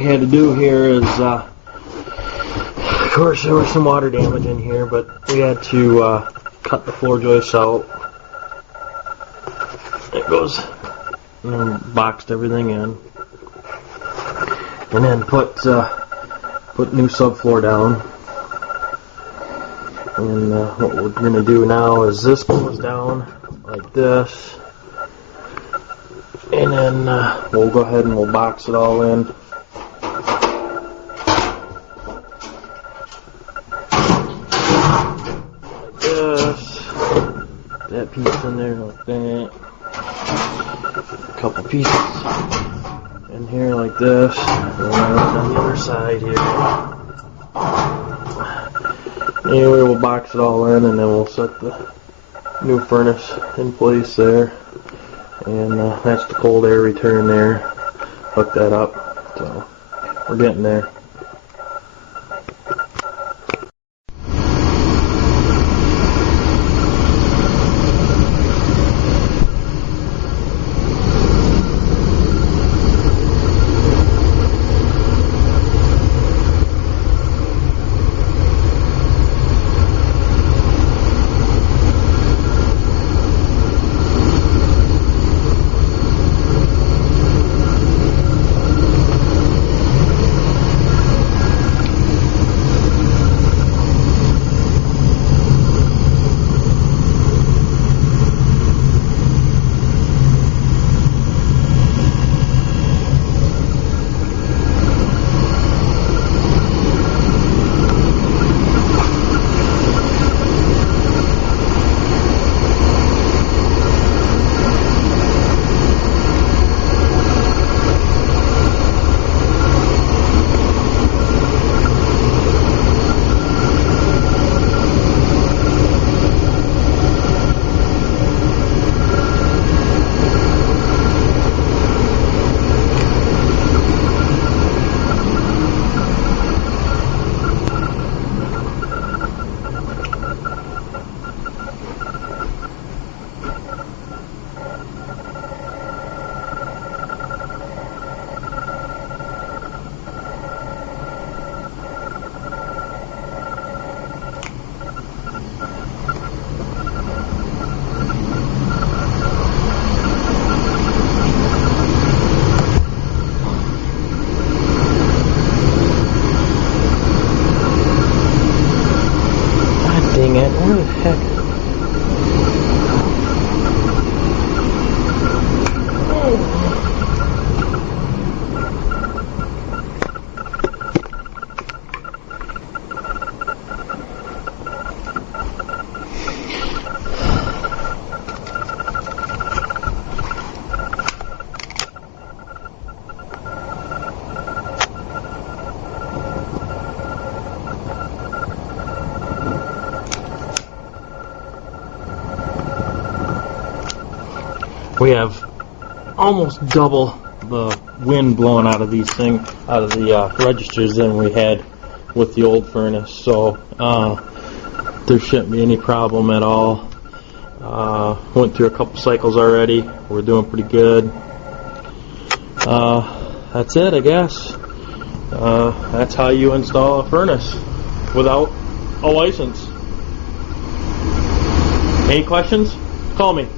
we had to do here is, of course there was some water damage in here, but we had to cut the floor joists out. It goes, boxed everything in, and then put new subfloor down. And what we're going to do now is this goes down like this, and then we'll go ahead and we'll box it all in. Like this. That piece in there like that. A couple pieces in here like this. And on the other side here. Anyway, we'll box it all in, and then we'll set the new furnace in place there. And that's the cold air return there. Hook that up. So we're getting there. Dang it, where the heck? We have almost double the wind blowing out of these things, out of the registers than we had with the old furnace. So there shouldn't be any problem at all. Went through a couple cycles already. We're doing pretty good. That's it, I guess. That's how you install a furnace without a license. Any questions? Call me.